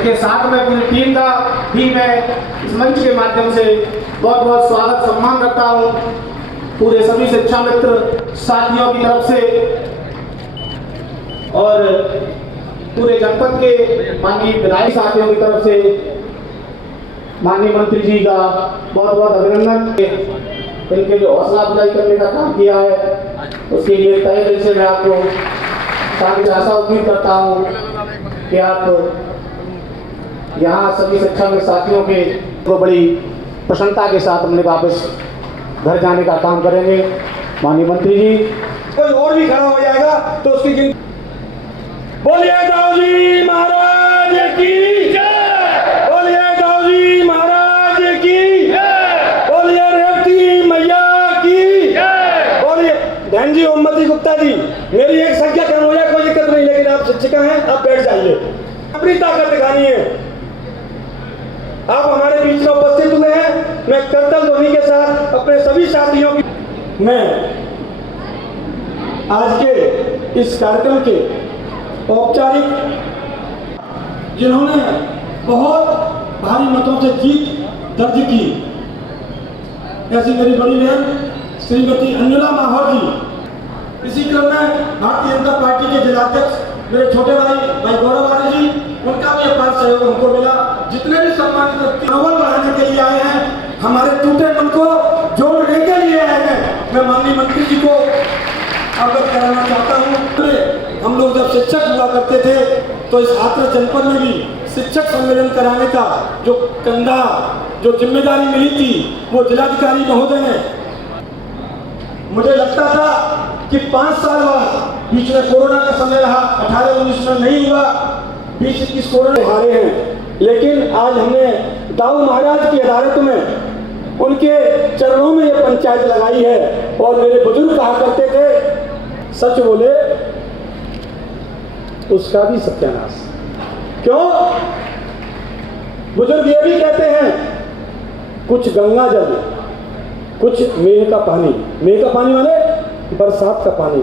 उनके साथ में पूरी टीम का भी मैं इस मंच के माध्यम से बहुत बहुत स्वागत सम्मान करता हूँ। पूरे सभी शिक्षा मित्र साथियों की तरफ से और पूरे जनपद के माननीय विधायक साथियों की तरफ से माननीय मंत्री जी का बहुत बहुत अभिनंदन। इनके जो हौसला अफजाई करने का काम किया है उसके लिए तहे दिल से मैं आपको काफी आशा उम्मीद करता हूँ कि आप यहाँ सभी शिक्षा में साथियों के को बड़ी प्रसन्नता के साथ अपने वापस घर जाने का काम करेंगे। माननीय मंत्री जी, कोई और भी खड़ा हो जाएगा तो उसकी बोलिए दाऊजी महाराज की जय, बोलिए दाऊजी महाराज की जय, बोलिए रेवती मैया की जय, बोलिए बहन जी ओमती गुप्ता जी। मेरी एक संख्या कम हो जाए कोई दिक्कत नहीं, लेकिन आप शिक्षिका हैं, आप बैठ जाइए। अपनी ताकत दिखानी है, आप हमारे बीच में उपस्थित हुए हैं। मैं करतल ध्वनि के साथ अपने सभी साथियों की मैं आज के इस कार्यक्रम के औपचारिक जिन्होंने बहुत भारी मतों से जीत दर्ज की, ऐसी मेरी बड़ी बहन श्रीमती अंजुला माहौर जी। इसी क्रम में भारतीय जनता पार्टी के जिलाध्यक्ष मेरे छोटे भाई गौरव आर्य जी, उनका भी अपार सहयोग हमको मिला। जितने भी सम्मानित व्यक्ति मनोबल बढ़ाने के लिए आए हैं, हमारे टूटे मन को जोड़ने के लिए आए हैं, मैं माननीय मंत्री जी को अवगत कराना चाहता हूँ। हम लोग जब शिक्षक हुआ करते थे तो इस हाथरस जनपद में भी शिक्षक सम्मेलन कराने का जो कंधा जो जिम्मेदारी मिली थी वो जिलाधिकारी महोदय ने, मुझे लगता था कि 5 साल बाद, बीच में कोरोना का समय रहा, 18-19 में नहीं हुआ, 20-21 कोरोना हारे हैं, लेकिन आज हमने दाऊ महाराज की अदालत में उनके चरणों में ये पंचायत लगाई है। और मेरे बुजुर्ग कहा करते थे, सच बोले उसका भी सत्यानाश। क्यों? बुजुर्ग ये भी कहते हैं, कुछ गंगा जल कुछ मेघ का पानी। मेघ का पानी माने बरसात का पानी,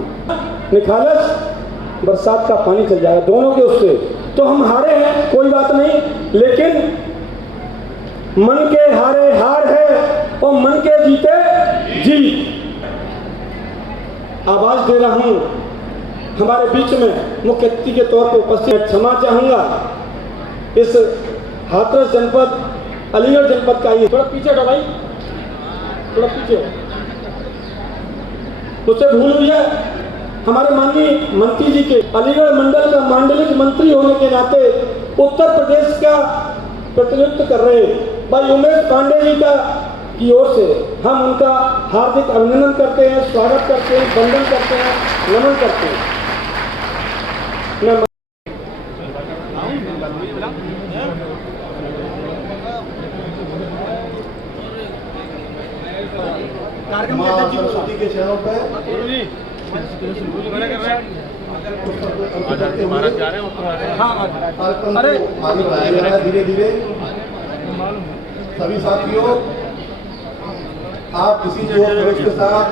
निखालस बरसात का पानी चल जाएगा, दोनों के उससे। तो हम हारे हैं, कोई बात नहीं, लेकिन मन के हारे हार है और मन के जीते जीत। आवाज दे रहा हूं हमारे बीच में मुख्य अतिथि के तौर पर उपस्थित, क्षमा चाहूंगा इस हाथरस जनपद अलीगढ़ जनपद का ही, थोड़ा पीछे हटो भाई, थोड़ा पीछे, मुझसे भूल हुई है। हमारे माननीय मंत्री जी के अलीगढ़ मंडल का मांडलिक मंत्री होने के नाते उत्तर प्रदेश का प्रतिनिधित्व कर रहे भाई उमेश पांडे जी का की ओर से हम उनका हार्दिक अभिनंदन करते हैं, स्वागत करते हैं, वंदन करते हैं, नमन करते हैं। सरस्वती के चरणों पर धीरे धीरे सभी साथियों, आप किसी जोश के साथ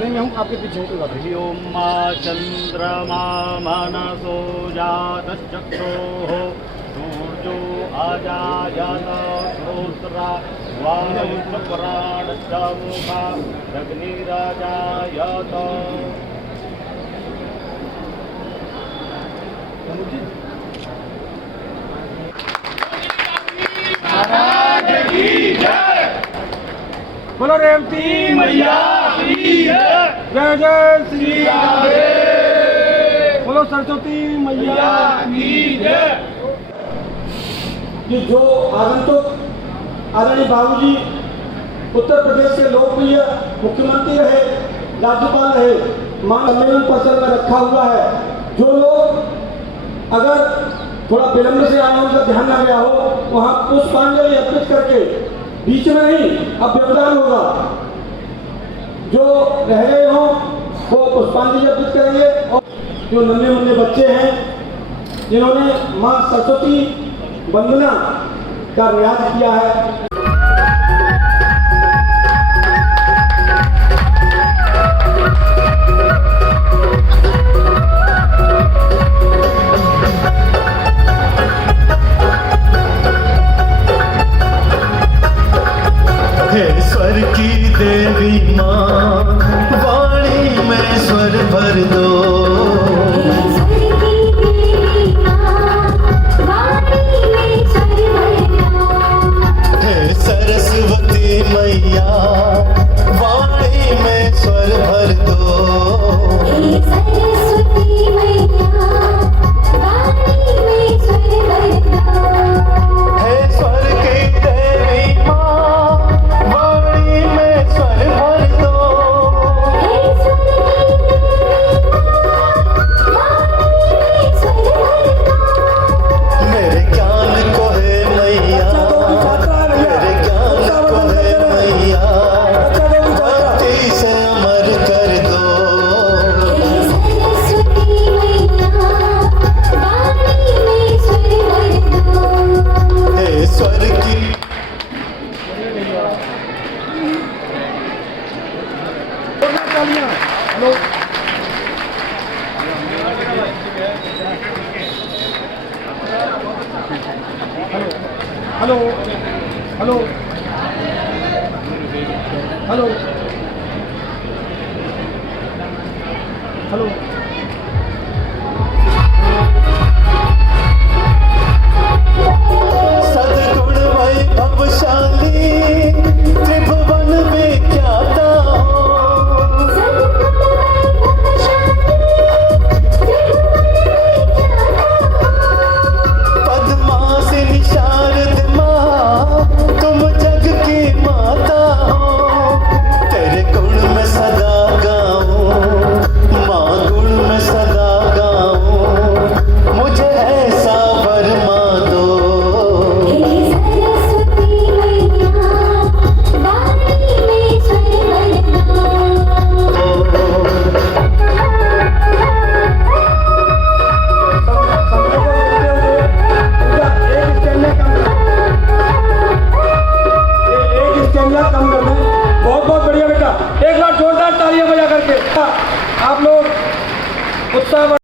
नहीं, मैं हूँ आपके पीछे। ओम चंद्रमा मनसो जातश्चक्षुः सूर्यो आजायत श्रोत्रा वायुश्च प्राणश्च मुखा अग्निराजायत। महाराज की जय, बोलो रेवती मैया की जय, जय जय श्री राम, बोलो सरस्वती मैया की जय। कि जो आगंतुक आदरणीय बाबूजी उत्तर प्रदेश के लोकप्रिय मुख्यमंत्री रहे, राज्यपाल रहे, मान सम्मेलन परिसर में रखा हुआ है। जो लोग अगर थोड़ा विलंब से आए, उनका ध्यान न गया हो, वहाँ पुष्पांजलि अर्पित करके बीच में नहीं, अब व्यवधान होगा, जो रह गए हों वो पुष्पांजलि अर्पित करेंगे। और जो नन्हे मुन्ने बच्चे हैं जिन्होंने माँ सरस्वती वंदना का रियाज किया है, सरस्वती मैया वाणी में स्वर भरना। हे स्वर की देवी माँ, वाणी में स्वर भर दो। हे स्वर की देवी माँ, वाणी में स्वर भरना। मेरे ज्ञान को है मैया, मेरे ज्ञान को है मैया, भक्ति से अमर कर दो। हे सरस्वती मैया वाणी में स्वर भरना। हे स्वर की हेलो हेलो हेलो हेलो सद्गुण वैभवशाली त्रिभुवन में ख्याता हो। पद्मासिनी शारद माँ, तुम जग की माता हो। तेरे गुण में सदा गाऊं, माँ गुण में सदा गाऊं, मुझे ऐसा वरमान दो। हे सरस्वती मैया वाणी में स्वर कम कर दें। बहुत बहुत बढ़िया बेटा, एक बार जोरदार तालियां बजा करके आप लोग उत्साह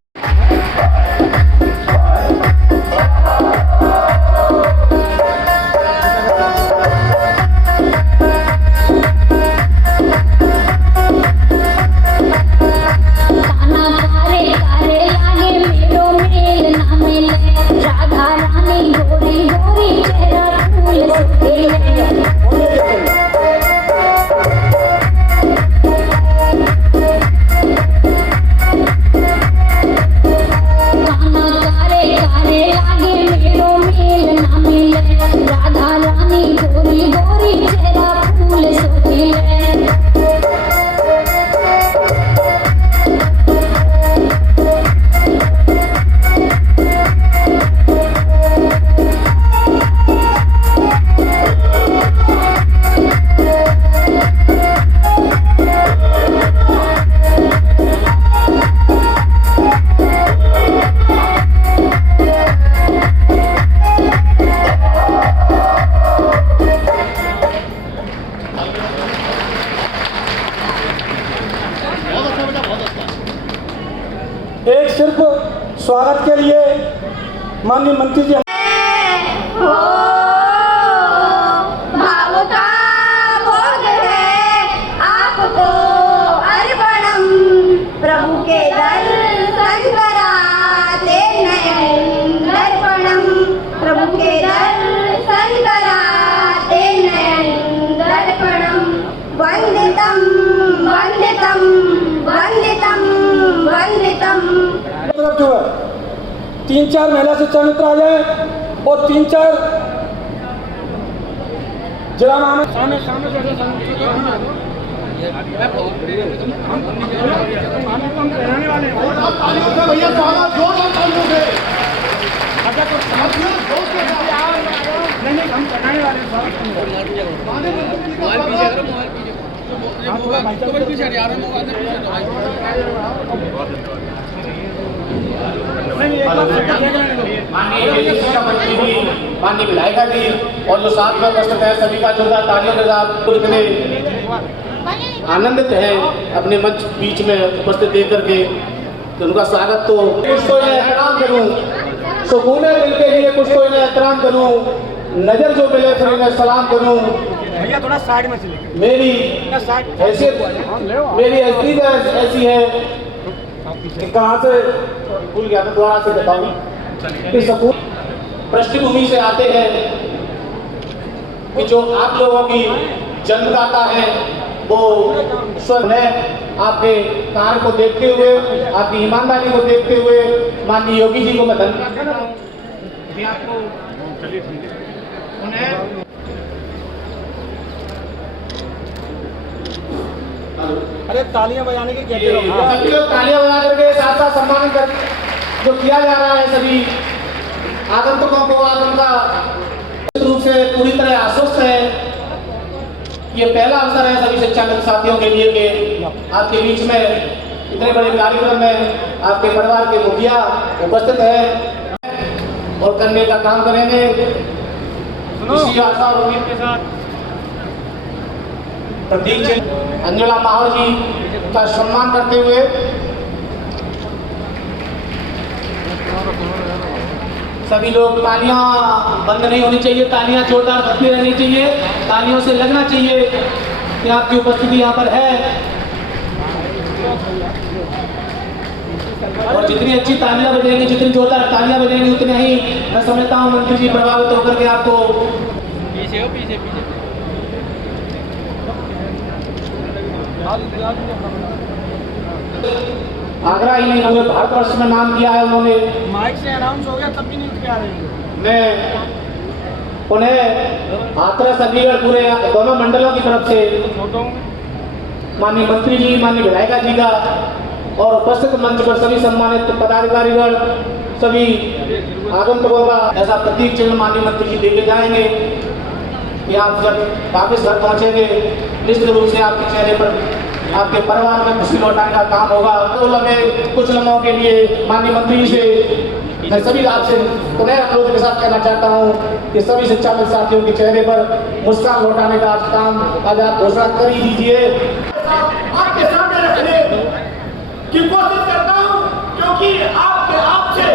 काना कारे कारे लागे मेरो मेल ना मिले। राधा रानी गोरी गोरी चेहरा फूल सुखिले। काना कारे कारे लागे मेरो मेल ना मिले। राधा रानी गोरी गोरी चेहरा फूल सुखिले। एक सिर्फ स्वागत के लिए माननीय मंत्री जी हो भाव का भोग है आपको अर्पणम। प्रभु के दर्शन कराते नयन दर्पणम। प्रभु के दर्शन कराते नयन दर्पणम। वंदितम वंदितम वंदितम वंदितम। तरफ जो है 3-4 महिला शिक्षा मित्र आ जाए और 3-4 जिला सामने भैया स्वागत जोरदार तालियों से। नहीं हम कराने माननीय शिक्षा मंत्री जी, माननीय विधायिका जी और जो साथ में उपस्थित है सभी का जोरदार तालियों के साथ इतने आनंदित है अपने मंच बीच में उपस्थित देख करके, तो उनका स्वागत तो कुछ तो इन्हें एहतराम करूं, सुकून दिल के लिए कुछ तो इन्हें एहतराम करूं, नजर जो मिले फिर इन्हें सलाम करूं। भैया थोड़ा साइड में चलिए। मेरी हैसियत ऐसी है कि कहाँ से भूल गया, मैं दोबारा से बताऊं कि सकून पृष्ठभूमि से आते हैं कि जो आप लोगों की जन्मदाता है वो स्वर है। आपके कार्य को देखते हुए, आपकी ईमानदारी को देखते हुए माननीय योगी जी को मैं धन्यवाद देता हूँ कि आपको उन्हें अरे तालियां बजाने की कहते रहो। सभी लोग तालियां बजा करके साथ साथ सम्मान कर जो किया जा रहा है सभी आगंतुकों को आज उनका रूप से पूरी तरह आश्वस्त है। ये पहला अवसर है सभी शिक्षा मित्र साथियों के लिए कि आपके बीच में इतने बड़े कार्यक्रम में आपके परिवार के मुखिया उपस्थित हैं और करने का काम करेंगे। इसी आशा और उम्मीद के साथ प्रदीप जी अंजुला माहौर जी का सम्मान करते हुए सभी लोग तालियां बंद नहीं होनी चाहिए, तालियां जोरदार बजती रहनी चाहिए, तालियों से लगना चाहिए कि आपकी उपस्थिति यहाँ पर है। और जितनी अच्छी तालियां बजेंगी, जितनी जोरदार तालियां बजेंगी, उतने ही मैं समझता हूँ मंत्री जी प्रभावित होकर के आपको पीछे आगरा ही नहीं पूरे भारतवर्ष में नाम किया है उन्होंने। माइक से अनाउंस हो गया तब भी नहीं उठ के आ रहे हैं। मैं उन्हें हाथरस अलीगढ़ पूरे दोनों मंडलों की तरफ से माननीय मंत्री जी, माननीय विधायिका जी का और उपस्थित मंच पर सभी सम्मानित पदाधिकारीगण, सभी आगंतुकों का ऐसा प्रतीक चिन्ह माननीय मंत्री जी देके जाएंगे कि आप जब वापिस घर पहुंचेंगे निश्चित रूप से आपके चेहरे पर आपके परिवार में खुशी लौटाने का काम होगा। तो लगे कुछ लम्हों के लिए माननीय मंत्री जी से मैं सभी आपसे पुनः अनुरोध के साथ कहना चाहता हूँ कि सभी शिक्षा मित्र साथियों के चेहरे पर मुस्कान लौटाने का आज काम आज आप घोषणा कर ही दीजिए। आपके सामने रखने की कोशिश करता हूँ क्योंकि आपसे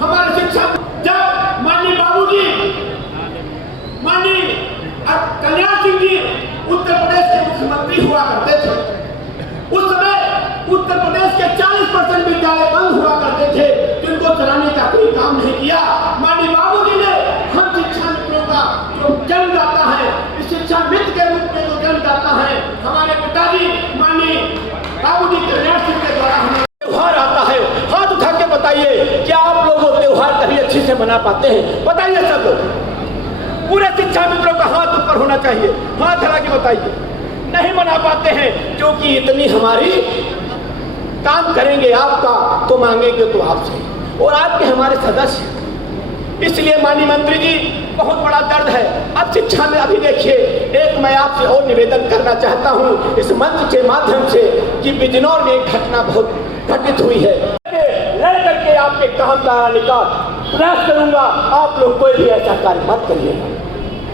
हमारे शिक्षा जब माननीय बाबूजी, माननीय कल्याण सिंह जी उत्तर प्रदेश के मुख्यमंत्री हुआ करते थे, उस समय उत्तर प्रदेश के 40% विद्यालय बंद हुआ करते थे जिनको चलाने का कोई काम नहीं किया। माननीय बाबूजी ने हम शिक्षा मित्रों का जो जन्मदाता है, इस शिक्षा मित्र के रूप में जो जन्मदाता है हमारे पिताजी माननीय बाबूजी कल्याण सिंह के द्वारा हमें त्योहार आता है। हाथ उठा के बताइए कि आप लोग त्योहार कभी अच्छे से मना पाते हैं? बताइए सब पूरे शिक्षा मित्रों का हाथ ऊपर होना चाहिए, हाथ हला के बताइए। नहीं मना पाते हैं क्योंकि इतनी हमारी काम करेंगे आपका तो मांगेंगे तो आपसे और आपके हमारे सदस्य। इसलिए माननीय मंत्री जी बहुत बड़ा दर्द है अब शिक्षा में। अभी देखिए एक मैं आपसे और निवेदन करना चाहता हूँ इस मंच के माध्यम से कि बिजनौर में एक घटना बहुत घटित हुई है। लड़ करके आपके काम कराने का प्रयास करूंगा, आप लोग कोई भी ऐसा कार्य मत करिएगा।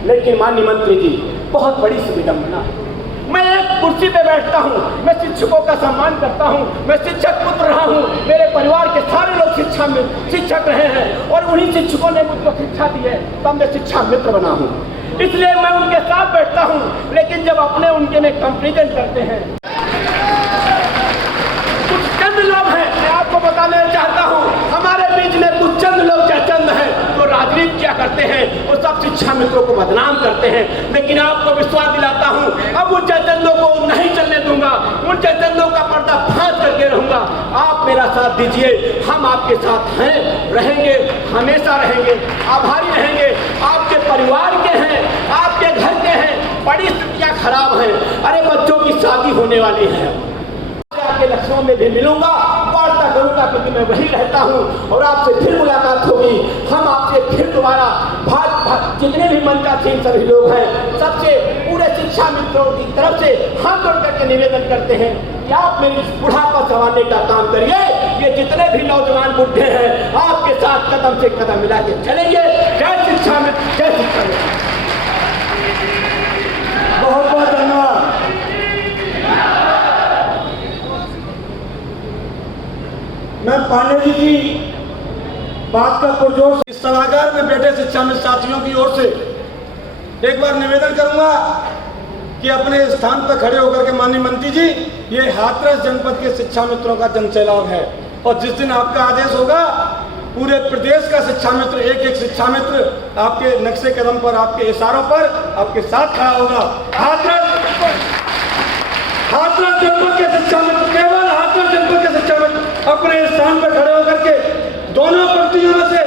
लेकिन माननीय मंत्री जी बहुत बड़ी विडंबना है। मैं एक कुर्सी पे बैठता हूँ, मैं शिक्षकों का सम्मान करता हूँ, मैं शिक्षक पुत्र रहा हूँ, मेरे परिवार के सारे लोग शिक्षा में शिक्षक रहे हैं और उन्हीं शिक्षकों ने मुझको शिक्षा दी है तब मैं शिक्षा मित्र बना हूँ। इसलिए मैं उनके साथ बैठता हूँ। लेकिन जब अपने उनके में कंपेरिजन करते हैं, कुछ चंद लोग हैं, मैं आपको बताना चाहता हूँ हमारे बीच में कुछ चंद लोग चंद हैं तो राजनीति क्या करते हैं, वो सब शिक्षा मित्रों को बदनाम करते हैं। लेकिन आपको विश्वास दिलाता हूँ अब उन चंदों को नहीं चलने दूंगा, उन चंदों का पर्दा फाड़ करके रहूंगा। आप मेरा साथ दीजिए, हम आपके साथ हैं, रहेंगे, हमेशा रहेंगे, आभारी रहेंगे। आपके परिवार के हैं, आपके घर के हैं, बड़ी स्थितियां खराब हैं। अरे बच्चों की शादी होने वाली है, आपके लक्ष्यों में भी मिलूंगा, वार्ता करूंगा क्योंकि मैं वहीं रहता हूं और आपसे फिर मुलाकात होगी। हम आपसे फिर दोबारा जितने भी मंचासीन सभी लोग हैं सबसे पूरे शिक्षा मित्रों की तरफ से हाथ जोड़ करके निवेदन करते हैं कि आप मेरी बुढ़ापा संवारने का काम करिए। ये जितने भी नौजवान बुढ़े हैं आपके साथ कदम से कदम मिला के चलेंगे। जय शिक्षा मित्र, जय शिक्षा मित्र। बहुत बहुत धन्यवाद। मैं पांडे जी की बात का पुरजोर इस सभागार में बैठे शिक्षा मित्र साथियों की ओर से एक बार निवेदन करूंगा कि अपने स्थान पर खड़े होकर के माननीय मंत्री जी, ये हाथरस जनपद के शिक्षा मित्रों का जनसैलाब है और जिस दिन आपका आदेश होगा पूरे प्रदेश का शिक्षा मित्र, एक एक शिक्षा मित्र आपके नक्शे कदम पर, आपके इशारों पर आपके साथ खड़ा होगा। हाथरस जनपद के शिक्षा मित्र, केवल हाथरस जनपद के शिक्षा मित्र अपने स्थान पर खड़े होकर के दोनों पंक्तियों में से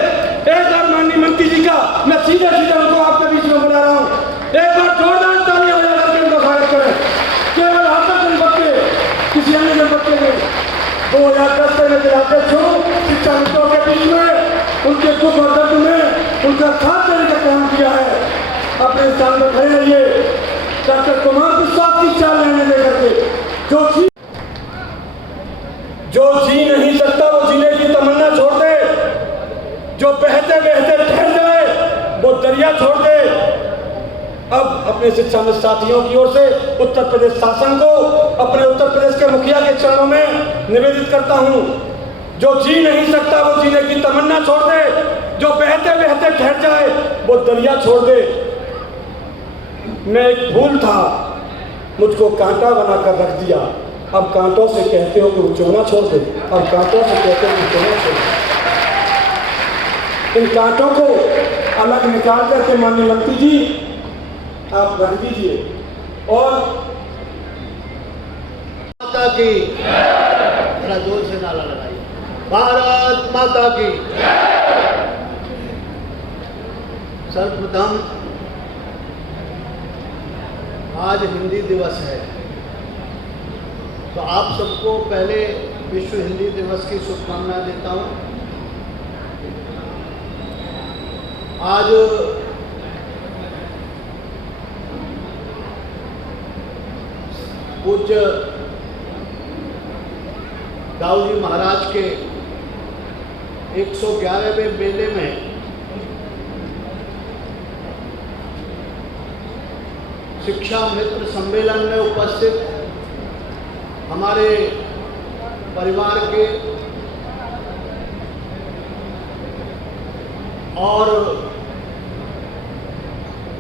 एक बार माननीय मंत्री जी का मैं सीधे उनको आपके बीच में बुला रहा हूँ, एक बार जोरदार तालियां बजा करके उनका स्वागत करें। केवल हाथरस जनपद के, किसी अन्य जनपद के नहीं। 2010 में जिलाध्यक्ष हूँ, शिक्षा मित्रों के बीच में उनके दुख और दर्द में उनका साथ देने का काम किया है। अपने स्थान पर खड़े रहिए। डॉक्टर कुमार विश्वास की चाल लेने लेकर के जो जी नहीं सकता वो जीने की तमन्ना छोड़ दे, जो बहते बहते ठहर जाए वो दरिया छोड़ दे। अब अपने शिक्षा मित्र साथियों की ओर से उत्तर प्रदेश शासन को, अपने उत्तर प्रदेश के मुखिया के चरणों में निवेदित करता हूं, जो जी नहीं सकता वो जीने की तमन्ना छोड़ दे, जो बहते बहते ठहर जाए वो दरिया छोड़ दे। मैं एक फूल था, मुझको कांटा बनाकर रख दिया, अब कांटों से कहते हो कि उचोना छोड़ दे, अब कांटों से कहते हो कि उचोना छोड़ दे। इन कांटों को अलग निकाल करके माननीय मंत्री जी आप रख दीजिए। और माता की जरा जोर से नारा लगाइए, भारत माता की। सर्वप्रथम आज हिंदी दिवस है, तो आप सबको पहले विश्व हिंदी दिवस की शुभकामनाएं देता हूं। आज पूज्य दाऊ जी महाराज के 111वें मेले में शिक्षा मित्र सम्मेलन में उपस्थित हमारे परिवार के और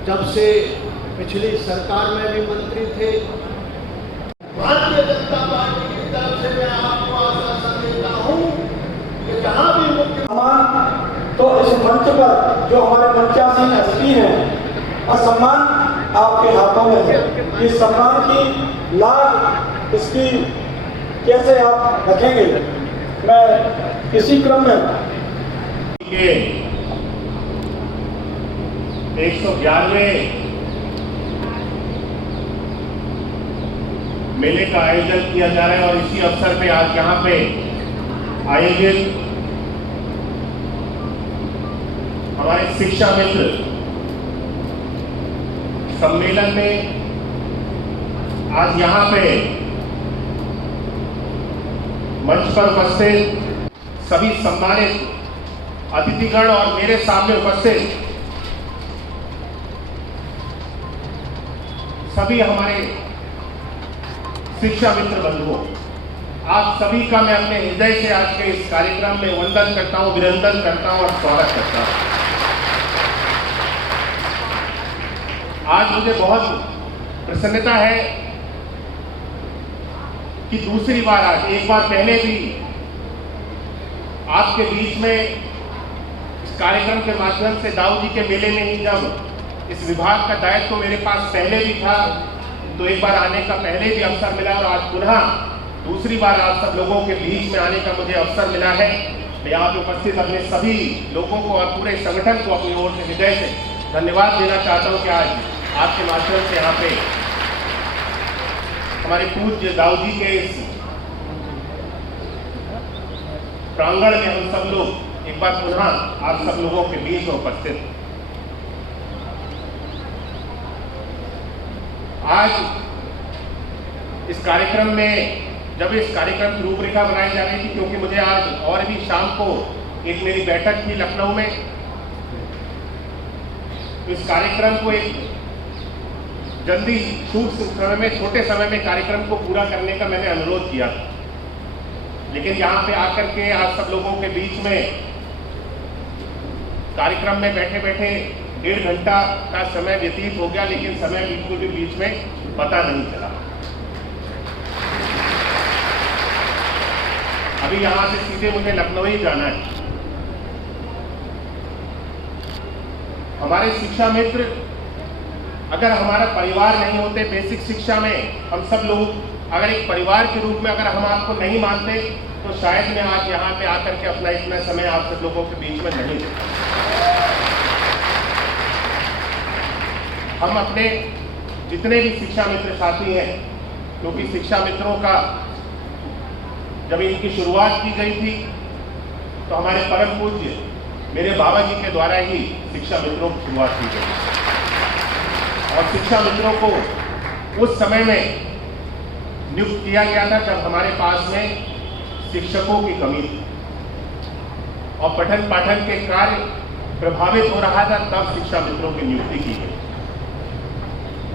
जब से पिछली सरकार में भी मंत्री थे, भारतीय जनता पार्टी की तरफ से मैं आपको आश्वासन देता हूं कि जहां भी मुख्य सम्मान तो इस मंच पर जो हमारे मंचासीन एसपी हैं, और सम्मान आपके हाथों में है। इस सम्मान की लाभ इसकी कैसे आप रखेंगे, मैं इसी क्रम में 111वें मेले का आयोजन किया जा रहा है और इसी अवसर पे आज यहाँ पे आयोजित हमारे शिक्षा मित्र सम्मेलन में आज यहाँ पे मंच पर उपस्थित सभी सम्मानित अतिथिगण और मेरे सामने उपस्थित सभी हमारे शिक्षा मित्र बंधुओं, आप सभी का मैं अपने हृदय से आज के इस कार्यक्रम में वंदन करता हूं, अभिनंदन करता हूं और स्वागत करता हूं। आज मुझे बहुत प्रसन्नता है कि दूसरी बार, आज एक बार पहले भी आपके बीच में इस कार्यक्रम के माध्यम से दाऊ जी के मेले में ही जब इस विभाग का दायित्व तो मेरे पास पहले भी था, तो एक बार आने का पहले भी अवसर मिला और आज पुनः दूसरी बार आप सब लोगों के बीच में आने का मुझे अवसर मिला है। मैं यहाँ पे उपस्थित अपने सभी लोगों को और पूरे संगठन को अपनी ओर से हृदय से धन्यवाद देना चाहता हूँ कि आज आपके माध्यम से यहाँ पे हमारे पूज्य दाऊ जी के इस प्रांगण में हम सब लोग एक बार पुनः आप सब लोगों के बीच में उपस्थित। आज इस कार्यक्रम में जब इस कार्यक्रम की रूपरेखा बनाई जा रही थी, क्योंकि मुझे आज और भी शाम को एक मेरी बैठक थी लखनऊ में, तो इस कार्यक्रम को एक जल्दी समय में, छोटे समय में कार्यक्रम को पूरा करने का मैंने अनुरोध किया, लेकिन यहाँ पे आकर के आज सब लोगों के बीच में कार्यक्रम में बैठे बैठे 1.5 घंटा का समय व्यतीत हो गया, लेकिन समय बिल्कुल भी बीच में पता नहीं चला। अभी यहाँ से सीधे मुझे लखनऊ ही जाना है। हमारे शिक्षा मित्र, अगर हमारा परिवार नहीं होते, बेसिक शिक्षा में हम सब लोग अगर एक परिवार के रूप में अगर हम आपको नहीं मानते तो शायद मैं आज यहाँ पे आकर के अपना इतना समय आप सब लोगों के बीच में नहीं देता। हम अपने जितने भी शिक्षा मित्र साथी हैं, क्योंकि शिक्षा मित्रों का जब इनकी शुरुआत की गई थी तो हमारे परम पूज्य मेरे बाबा जी के द्वारा ही शिक्षा मित्रों की शुरुआत की गई और शिक्षा मित्रों को उस समय में नियुक्त किया गया था जब हमारे पास में शिक्षकों की कमी थी और पठन पाठन के कार्य प्रभावित हो रहा था, तब शिक्षा मित्रों की नियुक्ति की गई।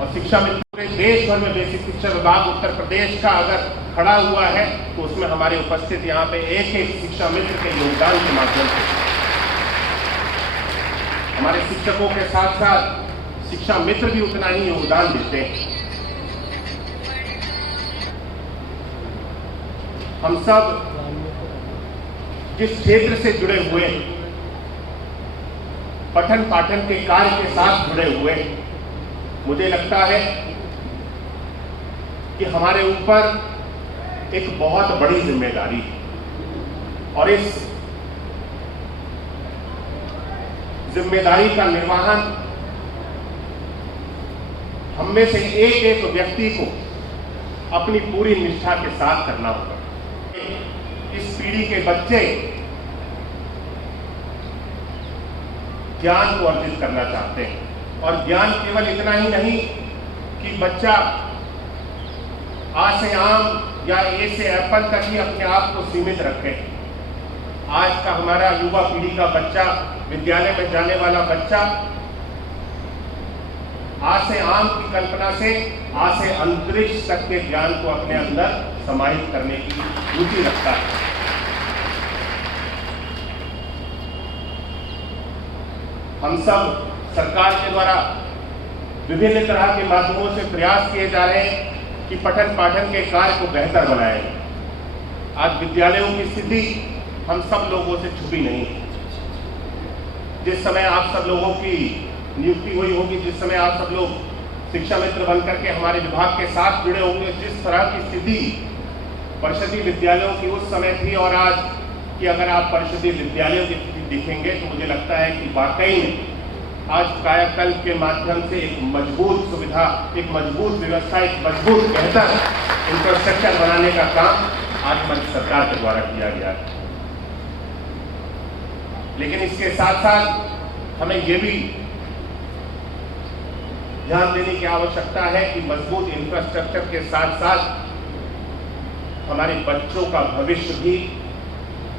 और शिक्षा मित्र पूरे देश भर में बेसिक शिक्षा विभाग उत्तर प्रदेश का अगर खड़ा हुआ है तो उसमें हमारे उपस्थित यहाँ पे एक एक शिक्षा मित्र के योगदान के माध्यम से हमारे शिक्षकों के साथ साथ शिक्षा मित्र भी उतना ही योगदान देते हैं। हम सब जिस क्षेत्र से जुड़े हुए पठन पाठन के कार्य के साथ जुड़े हुए, मुझे लगता है कि हमारे ऊपर एक बहुत बड़ी जिम्मेदारी है और इस जिम्मेदारी का निर्वहन हम में से एक एक व्यक्ति को अपनी पूरी निष्ठा के साथ करना होगा। इस पीढ़ी के बच्चे ज्ञान को अर्जित करना चाहते हैं और ज्ञान केवल इतना ही नहीं कि बच्चा आ से आम या ए से एप्पल तक ही अपने आप को सीमित रखे। आज का हमारा युवा पीढ़ी का बच्चा, विद्यालय में जाने वाला बच्चा आ से आम की कल्पना से आ से अंतरिक्ष तक के ज्ञान को अपने अंदर समाहित करने की रुचि रखता है। हम सब सरकार के द्वारा विभिन्न तरह के माध्यमों से प्रयास किए जा रहे हैं कि पठन पाठन के कार्य को बेहतर बनाएं। आज विद्यालयों की स्थिति हम सब लोगों से छुपी नहीं है। जिस समय आप सब लोगों की नियुक्ति हुई होगी, जिस समय आप सब लोग शिक्षा मित्र बनकर के हमारे विभाग के साथ जुड़े होंगे, जिस तरह की स्थिति परिषदीय विद्यालयों की उस समय थी और आज की अगर आप परिषदीय विद्यालयों की स्थिति देखेंगे तो मुझे लगता है कि वाकई में आज कायाकल्प के माध्यम से एक मजबूत सुविधा, एक मजबूत व्यवस्था, एक मजबूत बेहतर इंफ्रास्ट्रक्चर बनाने का काम आज हमारी सरकार के द्वारा किया गया है। लेकिन इसके साथ साथ हमें यह भी ध्यान देने की आवश्यकता है कि मजबूत इंफ्रास्ट्रक्चर के साथ साथ हमारे बच्चों का भविष्य भी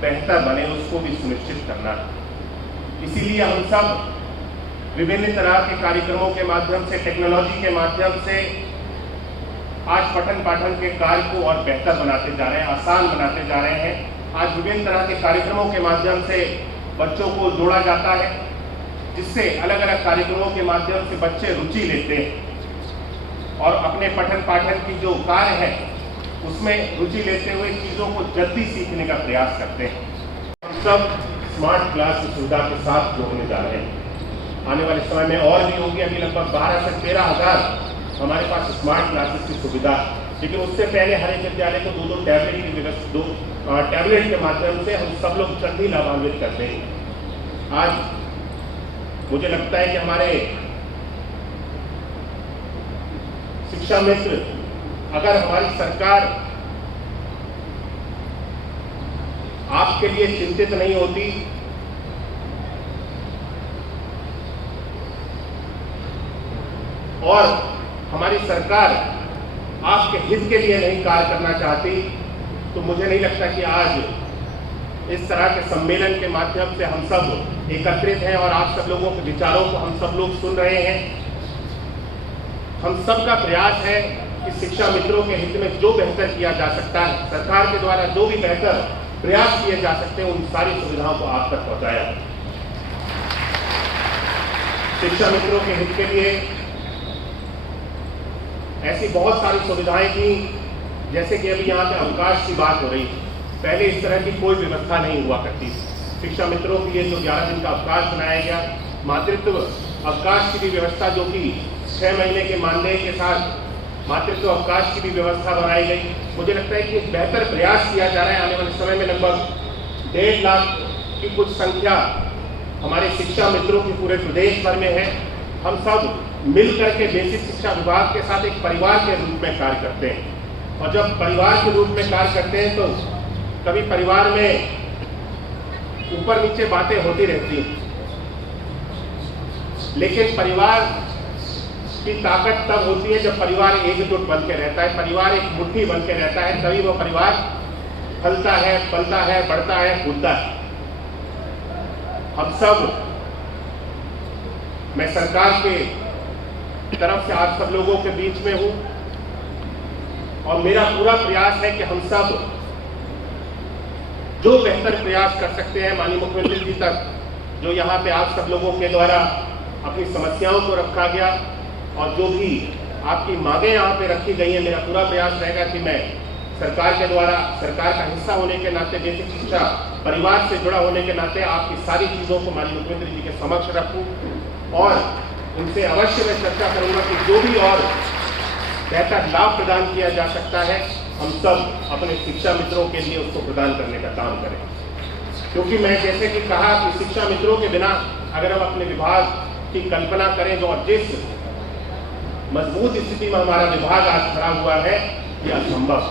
बेहतर बने, उसको भी सुनिश्चित करना है। इसीलिए हम सब विभिन्न तरह के कार्यक्रमों के माध्यम से, टेक्नोलॉजी के माध्यम से आज पठन पाठन के कार्य को और बेहतर बनाते जा रहे हैं, आसान बनाते जा रहे हैं। आज विभिन्न तरह के कार्यक्रमों के माध्यम से बच्चों को जोड़ा जाता है, जिससे अलग अलग कार्यक्रमों के माध्यम से बच्चे रुचि लेते हैं और अपने पठन पाठन की जो कार्य है उसमें रुचि लेते हुए चीज़ों को जल्दी सीखने का प्रयास करते हैं। हम सब स्मार्ट क्लास की सुविधा के साथ जोड़ने जा रहे हैं। आने वाले समय में और भी होगी। अभी लगभग 12 से 13 हज़ार हमारे पास स्मार्ट क्लासेस की सुविधा, लेकिन उससे पहले हर एक विद्यालय को 2-2 टैबलेट की व्यवस्था, 2 टैबलेट के माध्यम से हम सब लोग जल्दी लाभान्वित करते हैं। आज मुझे लगता है कि हमारे शिक्षा मित्र, अगर हमारी सरकार आपके लिए चिंतित नहीं होती और हमारी सरकार आपके हित के लिए नहीं कार्य करना चाहती, तो मुझे नहीं लगता कि आज इस तरह के सम्मेलन के माध्यम से हम सब एकत्रित हैं और आप सब लोगों के विचारों को हम सब लोग सुन रहे हैं। हम सब का प्रयास है कि शिक्षा मित्रों के हित में जो बेहतर किया जा सकता है, सरकार के द्वारा जो भी बेहतर प्रयास किए जा सकते हैं, उन सारी सुविधाओं को आप तक पहुंचाया। शिक्षा मित्रों के हित के लिए ऐसी बहुत सारी सुविधाएं थी, जैसे कि अभी यहाँ पे अवकाश की बात हो रही है। पहले इस तरह की कोई व्यवस्था नहीं हुआ करती। शिक्षा मित्रों के लिए जो 11 दिन का अवकाश बनाया गया, मातृत्व अवकाश की भी व्यवस्था जो कि 6 महीने के मानदेय के साथ मातृत्व अवकाश की भी व्यवस्था बनाई गई। मुझे लगता है कि एक बेहतर प्रयास किया जा रहा है। आने वाले समय में लगभग 1.5 लाख की कुछ संख्या हमारे शिक्षा मित्रों की पूरे प्रदेश भर में है। हम सब मिल करके बेसिक शिक्षा विभाग के साथ एक परिवार के रूप में कार्य करते हैं, और जब परिवार के रूप में कार्य करते हैं तो कभी परिवार में ऊपर नीचे बातें होती रहती हैं, लेकिन परिवार की ताकत तब होती है जब परिवार एकजुट बन के रहता है, परिवार एक मुट्ठी बन के रहता है, तभी वो परिवार फलता है, फलता है, बढ़ता है, फूलता है। हम सब, मैं सरकार के तरफ से आप सब लोगों के बीच में हूं, और मेरा पूरा प्रयास है कि हम सब जो बेहतर प्रयास कर सकते हैं, माननीय मुख्यमंत्री जी तक जो यहाँ पे आप सब लोगों के द्वारा अपनी समस्याओं को रखा गया और जो भी आपकी मांगें यहाँ पे रखी गई हैं, मेरा पूरा प्रयास रहेगा कि मैं सरकार के द्वारा, सरकार का हिस्सा होने के नाते, बेसिक शिक्षा परिवार से जुड़ा होने के नाते आपकी सारी चीज़ों को माननीय मुख्यमंत्री जी के समक्ष रखूँ, और उनसे अवश्य मैं चर्चा करूँगा कि जो भी और बेहतर लाभ प्रदान किया जा सकता है, हम सब अपने शिक्षा मित्रों के लिए उसको प्रदान करने का काम करें। क्योंकि मैं जैसे कि कहा कि शिक्षा मित्रों के बिना अगर हम अपने विभाग की कल्पना करें तो जिस मजबूत स्थिति में हमारा विभाग आज खड़ा हुआ है, यह असंभव।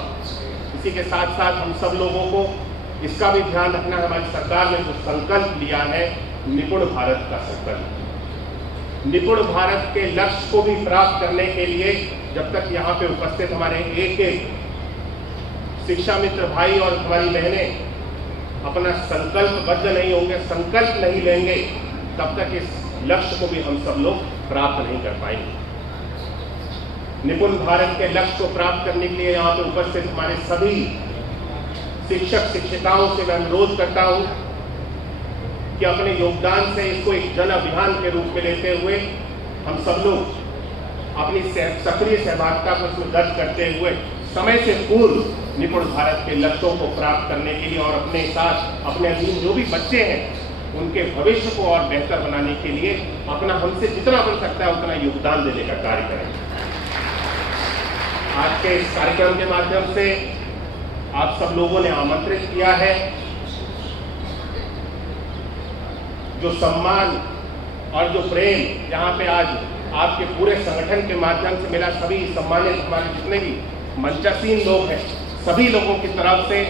इसी के साथ साथ हम सब लोगों को इसका भी ध्यान रखना है, हमारी सरकार ने जो संकल्प लिया है निपुण भारत का संकल्प, निपुण भारत के लक्ष्य को भी प्राप्त करने के लिए जब तक यहाँ पे उपस्थित हमारे एक एक शिक्षा मित्र भाई और हमारी बहनें अपना संकल्पबद्ध नहीं होंगे, संकल्प नहीं लेंगे, तब तक इस लक्ष्य को भी हम सब लोग प्राप्त नहीं कर पाएंगे। निपुण भारत के लक्ष्य को प्राप्त करने के लिए यहाँ पे उपस्थित हमारे सभी शिक्षक शिक्षिकाओं से मैं अनुरोध करता हूँ कि अपने योगदान से इसको एक जन अभियान के रूप में लेते हुए हम सब लोग अपनी सक्रिय सहभागिता को इसमें दर्ज करते हुए समय से पूर्व निपुण भारत के लक्ष्यों को प्राप्त करने के लिए और अपने साथ अपने अधीन जो भी बच्चे हैं उनके भविष्य को और बेहतर बनाने के लिए अपना हमसे जितना बन सकता है उतना योगदान देने का कार्य करें। आज के इस कार्यक्रम के माध्यम से आप सब लोगों ने आमंत्रित किया है, जो सम्मान और जो प्रेम यहाँ पे आज आपके पूरे संगठन के माध्यम से मिला, सभी सम्मानित हमारे जितने भी मंचासीन लोग हैं, सभी लोगों की तरफ से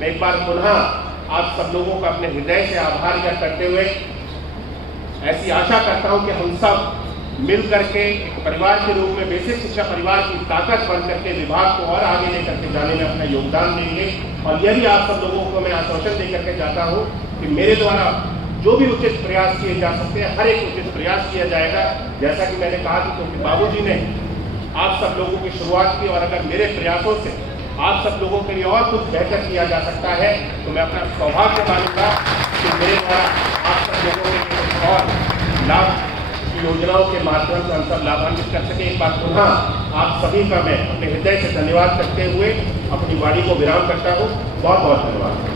मैं एक बार पुनः आप सब लोगों का अपने हृदय से आभार व्यक्त करते हुए ऐसी आशा करता हूं कि हम सब मिल करके एक परिवार के रूप में बेसिक शिक्षा परिवार की ताकत बन करके विभाग को और आगे लेकर के जाने में अपना योगदान देंगे। और यह भी आप सब लोगों को मैं आश्वासन दे करके जाता हूँ कि मेरे द्वारा जो भी उचित प्रयास किए जा सकते हैं, हर एक उचित प्रयास किया जाएगा। जैसा कि मैंने कहा कि क्योंकि बाबूजी ने आप सब लोगों की शुरुआत की, और अगर मेरे प्रयासों से आप सब लोगों के लिए और कुछ बेहतर किया जा सकता है तो मैं अपना सौभाग्य मानूंगा कि मेरे द्वारा आप सब लोगों के लिए और लाभ योजनाओं के माध्यम से हम सब लाभान्वित कर सके। एक बार पुनः आप सभी का मैं अपने हृदय से धन्यवाद करते हुए अपनी वाणी को विराम करता हूँ। बहुत बहुत धन्यवाद।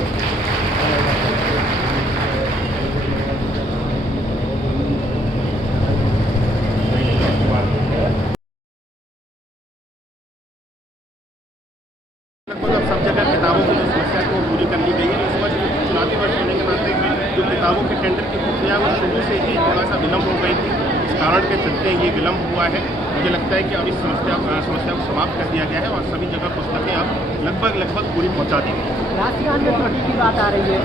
सब जगह किताबों की जो समस्या को पूरी कर ली गई है। इस वर्ष चुनावी वर्ष होने के नाते जो किताबों के टेंडर की प्रक्रिया वो शुरू से ही थोड़ा सा विलम्ब हो गई थी, इस कारण के चलते ये विलम्ब हुआ है। मुझे लगता है कि अब इस समस्या को समाप्त कर दिया गया है और सभी जगह पुस्तकें अब लगभग पूरी पहुँचा दी गई। राशि में त्रुटि की बात आ रही है,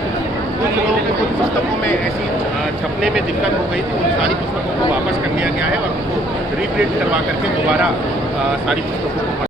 कुछ लोगों को कुछ पुस्तकों में ऐसी छपने में दिक्कत हो गई थी, उन सारी पुस्तकों को वापस कर लिया गया है और उनको रीप्रिंट करवा करके दोबारा सारी पुस्तकों को